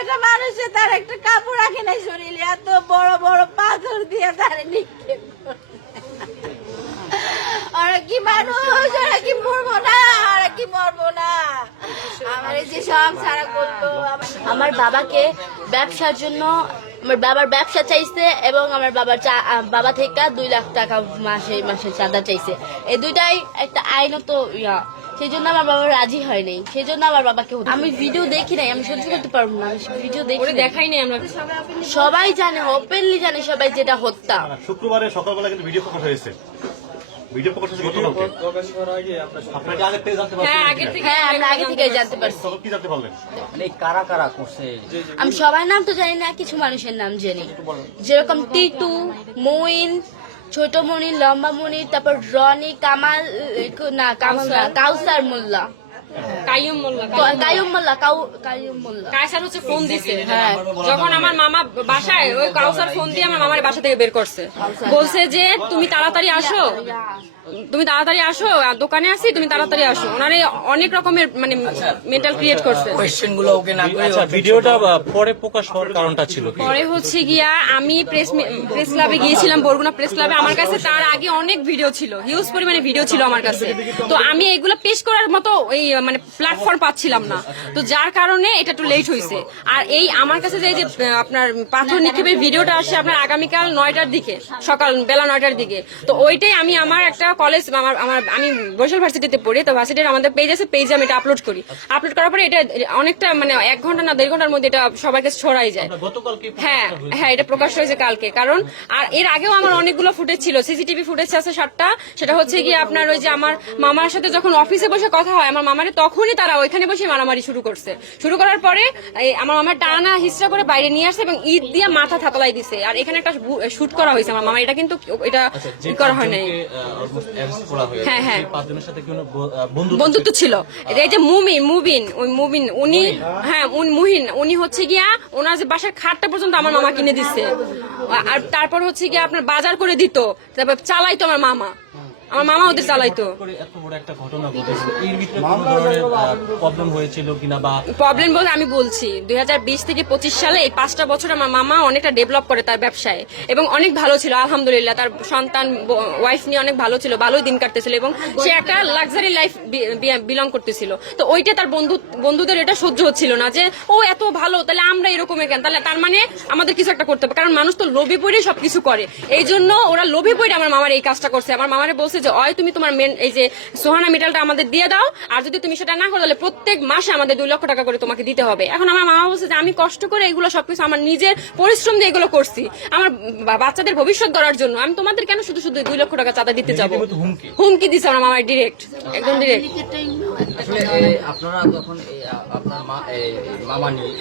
একটা মানুষে তার একটা কাপড় রাখে নাই শরীরে, এত বড় বড় পাথর দিয়ে তারে নিক্ষেপ করে। ওরা কি মানুষ, ওরা কি মরবো না, ওরা কি মরবো না। আমার এই যে সব সারা করতো। আমার বাবাকে ব্যবসার জন্য, আমার বাবার ব্যবসা চাইছে এবং আমার বাবা থেকে 2 লাখ টাকা মাসে মাসে চাঁদা চাইছে। এই দুইটাই একটা আইনত ইয়া, সেই জন্য আমার বাবা রাজি হয় নাই। সেই জন্য আমার বাবাকে, আমি ভিডিও দেখি নাই, আমি সহ্য করতে পারবো না, আমি ভিডিও দেখাই নাই। আমরা সবাই জানে, ওপেনলি জানে সবাই, যেটা হত্যা। শুক্রবারে সকালবেলা কিন্তু ভিডিও প্রকাশ হয়েছে। ভিডিও প্রকাশ হয়েছে গতকালকে। আপনারা কি আগে থেকে জানতে পারছেন? হ্যাঁ, আমরা আগে থেকে জানতে পারছি। কি জানতে পারলেন? মানে কারা কারা করছে? আমি সবার নাম তো জানি না, কিছু মানুষের নাম জানি, যেরকম টিটু, মইন, ছোট মনির, লম্বা মনির, তারপর রনি, কামাল না, কামাল না, কাউসার মোল্লা, কাইয়ুম মোল্লা, কায়সার হচ্ছে ফোন দিছে। হ্যাঁ, যখন আমার মামা বাসায়, ওই কাউসার ফোন দিয়ে আমার মামার বাসা থেকে বের করছে, বলছে যে তুমি তাড়াতাড়ি আসো, তুমি তাড়াতাড়ি আসো, দোকানে আসি, তুমি তাড়াতাড়ি আসো। ওনারে অনেক রকমের মানে মেন্টাল ক্রিয়েট করছে। কোয়েশ্চেন গুলো ওকে না করে আচ্ছা, ভিডিওটা পরে প্রকাশ হওয়ার কারণটা ছিল কি? পরে হচ্ছে গিয়া আমি প্রেস ক্লাবে গিয়েছিলাম, বরগুনা প্রেস ক্লাবে। আমার কাছে তার আগে অনেক ভিডিও ছিল, হিউজ পরিমাণে ভিডিও ছিল আমার কাছে। তো আমি এগুলো পেশ করার মতো এই মানে প্ল্যাটফর্ম পাচ্ছিলাম না, তো যার কারণে এটা একটু লেট হয়েছে। আর এই আমার কাছে যে আপনার পাথর নিক্ষেপের ভিডিওটা আসে আপনার আগামীকাল 9টার দিকে, সকাল বেলা 9টার দিকে। তো ওইটাই আমি আমার একটা কলেজ, আমি বরিশাল ভার্সিটিতে পড়ি, তো ভার্সিটির আমাদের পেজ আছে, পেজে আমি এটা আপলোড করি। আপলোড করার পরে এটা অনেকটা মানে 1 ঘন্টা না 1.5 ঘন্টার মধ্যে এটা সবাইকে ছড়াই যায়। হ্যাঁ হ্যাঁ, এটা প্রকাশ হয়েছে কালকে। কারণ আর এর আগেও আমার অনেকগুলো ফুটেজ ছিল, সিসিটিভি ফুটেজ আছে 7টা। সেটা হচ্ছে গিয়ে আপনার ওই যে আমার মামার সাথে যখন অফিসে বসে কথা হয়, আমার মামারে তখনই তারা ওইখানে বসে মারামারি শুরু করছে। শুরু করার পরে আমার মামার টানা হিস্ট্রা করে বাইরে নিয়ে আসছে এবং ঈদ দিয়ে মাথা থাতলাই দিছে। আর এখানে একটা শুট করা হয়েছে আমার মামা, এটা কিন্তু এটা করা হয় নাই। হ্যাঁ হ্যাঁ, বন্ধুত্ব ছিল। এই যে মুবিন উনি, হ্যাঁ মুহিন, উনি হচ্ছে গিয়া ওনার যে বাসার খাটটা পর্যন্ত আমার মামা কিনে দিচ্ছে। আর তারপর হচ্ছে গিয়া আপনার বাজার করে দিত, তারপর চালাইতো আমার মামা, আমার মামা ওদের চালাইতো। এত বড় একটা ঘটনা ঘটেছে, এর ভিতরে কোনো ধরনের প্রবলেম হয়েছিল কিনা? বা প্রবলেম বলতে আমি বলছি 2020 থেকে 25 সালে এই 5টা বছর আমার মামা অনেকটা ডেভেলপ করে তার ব্যবসায় এবং অনেক ভালো ছিল আলহামদুলিল্লাহ। তার সন্তান ওয়াইফ নিয়ে অনেক ভালো ছিল, ভালোই দিন কাটতেছিল এবং সে একটা লাক্সারি লাইফ বিলং করতেছিল। তো ওইটা তার বন্ধুদের এটা সহ্য হচ্ছিল না যে ও এত ভালো, তাহলে আমরা এরকমের কেন, তাহলে তার মানে আমাদের কিছু একটা করতে হবে। কারণ মানুষ তো লোভে পড়ে সবকিছু করে, এই জন্য ওরা লোভে পড়ে আমার মামার এই কাজটা করছে। আমার মামারে বলছে যে হয় তুমি তোমার মেন এই যে সোহানা মেটালটা আমাদের দিয়ে দাও, আর যদি তুমি সেটা না করো তাহলে প্রত্যেক মাসে আমাদের 2 লক্ষ টাকা করে তোমাকে দিতে হবে। এখন আমার মামা বলছে যে আমি কষ্ট করে এগুলো সবকিছু আমার নিজের পরিশ্রম দিয়ে এগুলো করছি আমার বাচ্চাদের ভবিষ্যৎ গড়ার জন্য, আমি তোমাদের কেন শুধু শুধু 2 লক্ষ টাকা চাঁদা দিতে যাবো। হুমকি দিছে আমার মামার ডিরেক্ট, একদম ডিরেক্ট। আসলে আপনারা তখন আপনার মামা নিয়ে